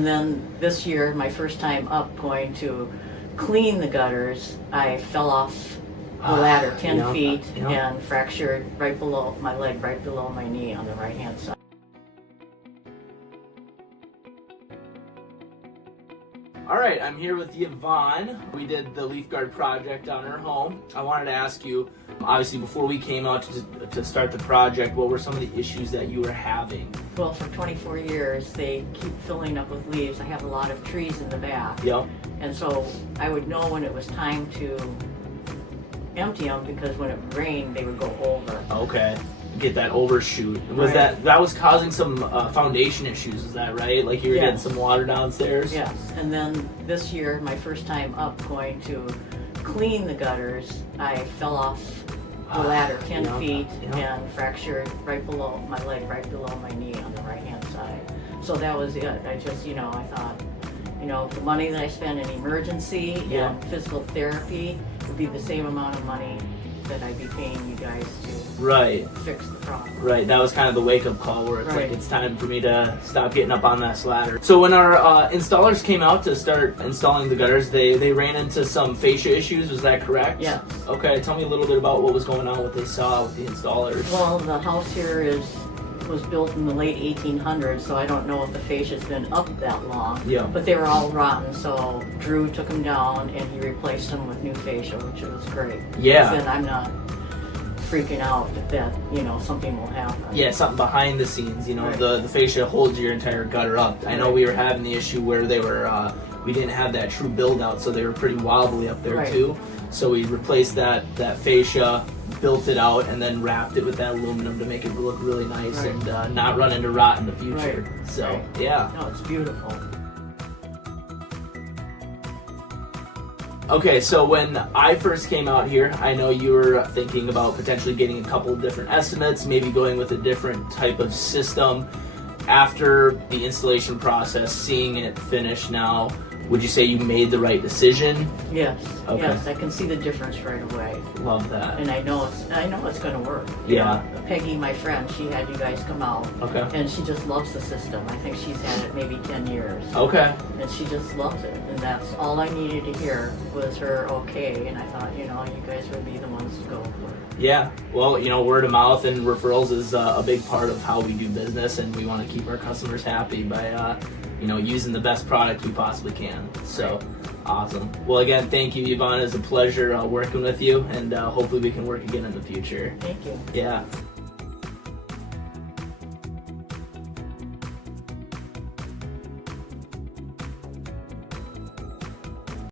And then this year, my first time up going to clean the gutters, I fell off the ladder 10 feet and fractured right below my leg, right below my knee on the right hand side. All right, I'm here with Yvonne. We did the LeafGuard project on her home. I wanted to ask you, obviously before we came out to start the project, what were some of the issues that you were having? Well, for 24 years, they keep filling up with leaves. I have a lot of trees in the back. Yep. And so I would know when it was time to empty them, because when it rained, they would go over. Okay. Get that overshoot. Was Right. that was causing some foundation issues, is that right? Like you were getting some water downstairs? Yes. And then this year, my first time up going to clean the gutters, I fell off the ladder 10 feet and fractured right below my leg, right below my knee on the right hand side. So that was it. I just, I thought, the money that I spent in emergency and physical therapy would be the same amount of money that I'd be paying you guys to fix the problem. Right, that was kind of the wake-up call where it's like, it's time for me to stop getting up on that ladder. So when our installers came out to start installing the gutters, they ran into some fascia issues, was that correct? Yes. Okay, tell me a little bit about what was going on, what they saw with the installers. Well, the house here was built in the late 1800s, so I don't know if the fascia's been up that long. Yeah. But they were all rotten, so Drew took them down and he replaced them with new fascia, which was great. Yeah. Then I'm not freaking out that something will happen. Yeah, something behind the scenes. The fascia holds your entire gutter up. I know we were having the issue where they were we didn't have that true build out, so they were pretty wobbly up there too. So we replaced that fascia, built it out, and then wrapped it with that aluminum to make it look really nice and not run into rot in the future. So yeah. No, it's beautiful. Okay, so when I first came out here, I know you were thinking about potentially getting a couple of different estimates, maybe going with a different type of system. After the installation process, seeing it finished now, would you say you made the right decision? Yes. Okay. Yes, I can see the difference right away. Love that. And I know it's going to work. Yeah. Peggy, my friend, she had you guys come out. Okay. And she just loves the system. I think she's had it maybe 10 years. Okay. And she just loves it. And that's all I needed to hear was her okay. And I thought, you guys would be the ones to go for it. Yeah. Well, word of mouth and referrals is a big part of how we do business, and we want to keep our customers happy by using the best product we possibly can. So awesome. Well, again, thank you, Yvonne. It's a pleasure working with you, and hopefully we can work again in the future. Thank you. Yeah.